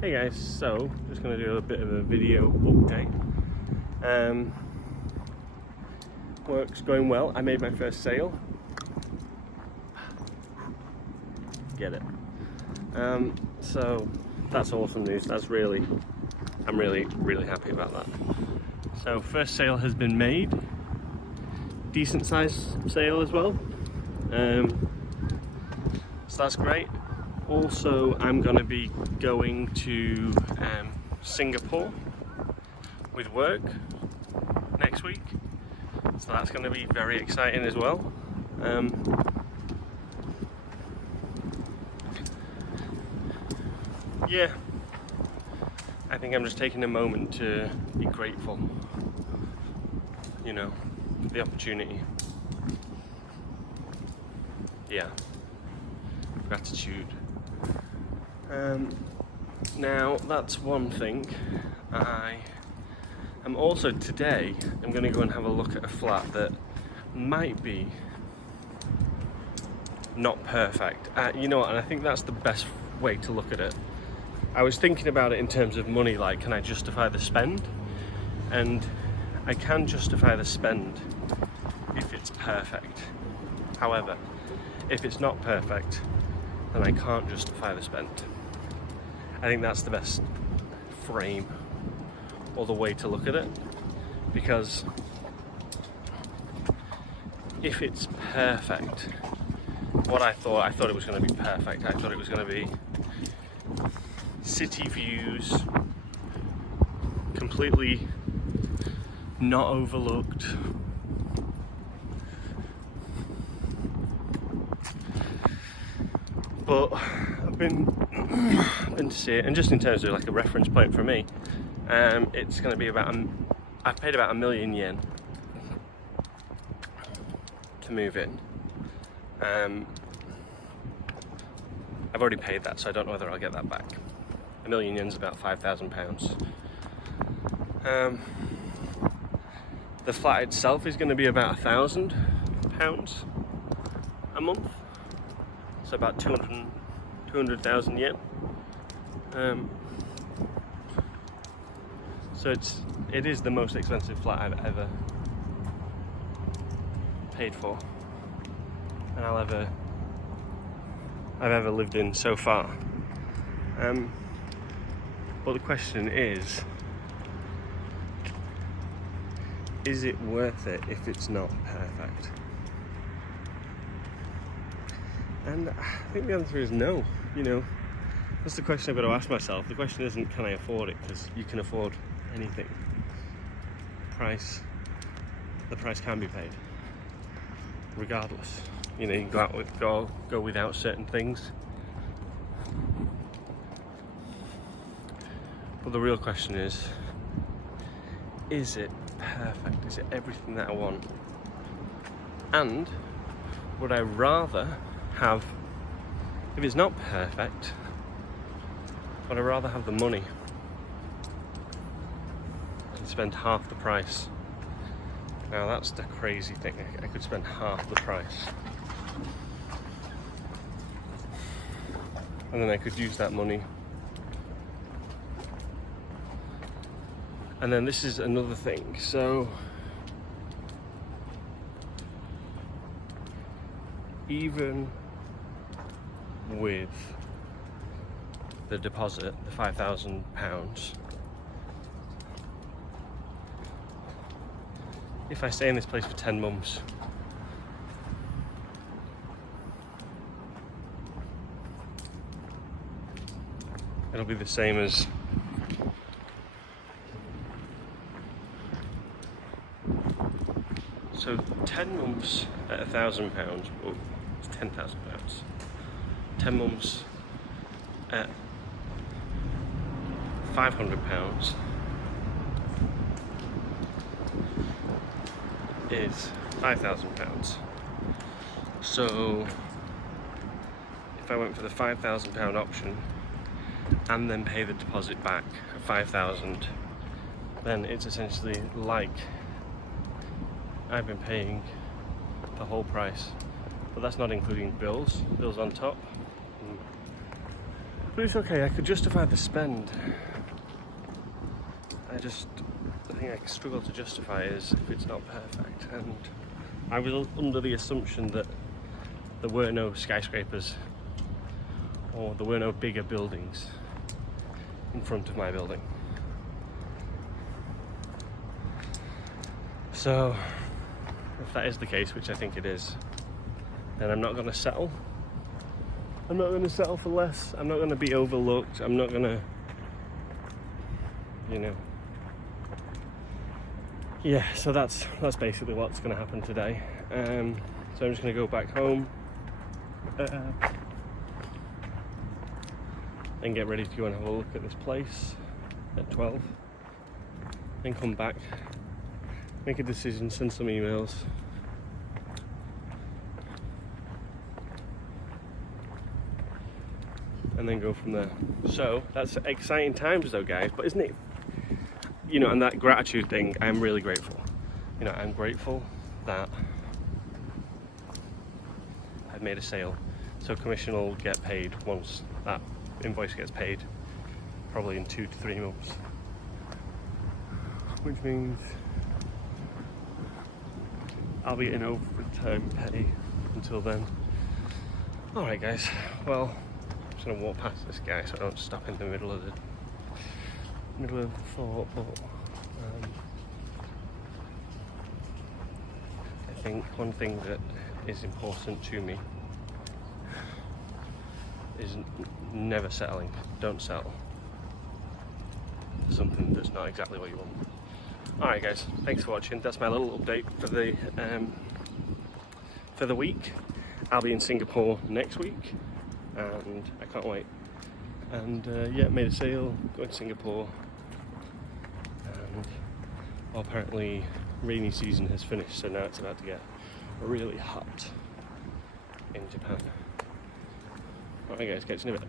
Hey guys, so just going to do a bit of a video update. Work's going well. I made my first sale. Get it. So that's awesome news. I'm really happy about that. So first sale has been made. Decent sized sale as well. So that's great. Also, I'm going to be going to Singapore with work next week, so that's going to be very exciting as well. Yeah, I think I'm just taking a moment to be grateful, you know, for the opportunity. Yeah, gratitude. Now that's one thing. I am also today I'm going to go and have a look at a flat that might be not perfect. You know what, and I think that's the best way to look at it. I was thinking about it in terms of money, like can I justify the spend? And I can justify the spend if it's perfect. However, if it's not perfect, then I can't justify the spend. I think that's the best frame or the way to look at it, because if it's perfect, what I thought it was going to be perfect. I thought it was going to be city views, completely not overlooked. But I've been to see it, and just in terms of like a reference point for me, it's going to be about I've paid about 1 million yen to move in. I've already paid that, so I don't know whether I'll get that back. 1 million yen's about £5,000. The flat itself is going to be about £1,000 a month. So about 200,000 yen. So it is the most expensive flat I've ever paid for, and I've ever lived in so far. But the question is it worth it if it's not perfect? And I think the answer is no. You know, that's the question I've got to ask myself. The question isn't can I afford it, because you can afford anything. The price can be paid, regardless. You know, you can go without certain things. But the real question is it perfect? Is it everything that I want? And would I rather have, if it's not perfect, would I rather have the money and spend half the price? Now that's the crazy thing. I could spend half the price, and then I could use that money. And then this is another thing. So even with the deposit, the £5,000, if I stay in this place for 10 months, it'll be the same as so 10 months at £1,000, oh, it's £10,000. 10 months at £500 is £5,000. So if I went for the £5,000 option and then pay the deposit back of £5,000, then it's essentially like I've been paying the whole price. But that's not including bills on top. But it's okay, I could justify the spend. The thing I struggle to justify is if it's not perfect. And I was under the assumption that there were no skyscrapers or there were no bigger buildings in front of my building. So if that is the case, which I think it is, then I'm not going to settle. I'm not going to settle for less. I'm not going to be overlooked. I'm not going to, you know. Yeah, so that's basically what's going to happen today. So I'm just going to go back home and get ready to go and have a look at this place at 12. Then come back, make a decision, send some emails. And then go from there. So that's exciting times though, guys, but isn't it? You know, and that gratitude thing, I'm really grateful. You know, I'm grateful that I've made a sale. So commission will get paid once that invoice gets paid, probably in 2 to 3 months. Which means I'll be in overtime pay until then. Alright guys, well, I'm just gonna walk past this guy so I don't stop in the middle of the thought, but I think one thing that is important to me is never settling. Don't settle for something that's not exactly what you want. Alright guys, thanks for watching. That's my little update for the week. I'll be in Singapore next week and I can't wait. And yeah, made a sale, going to Singapore. And well, apparently rainy season has finished, so now it's about to get really hot in Japan. Alright guys, catch you in a bit.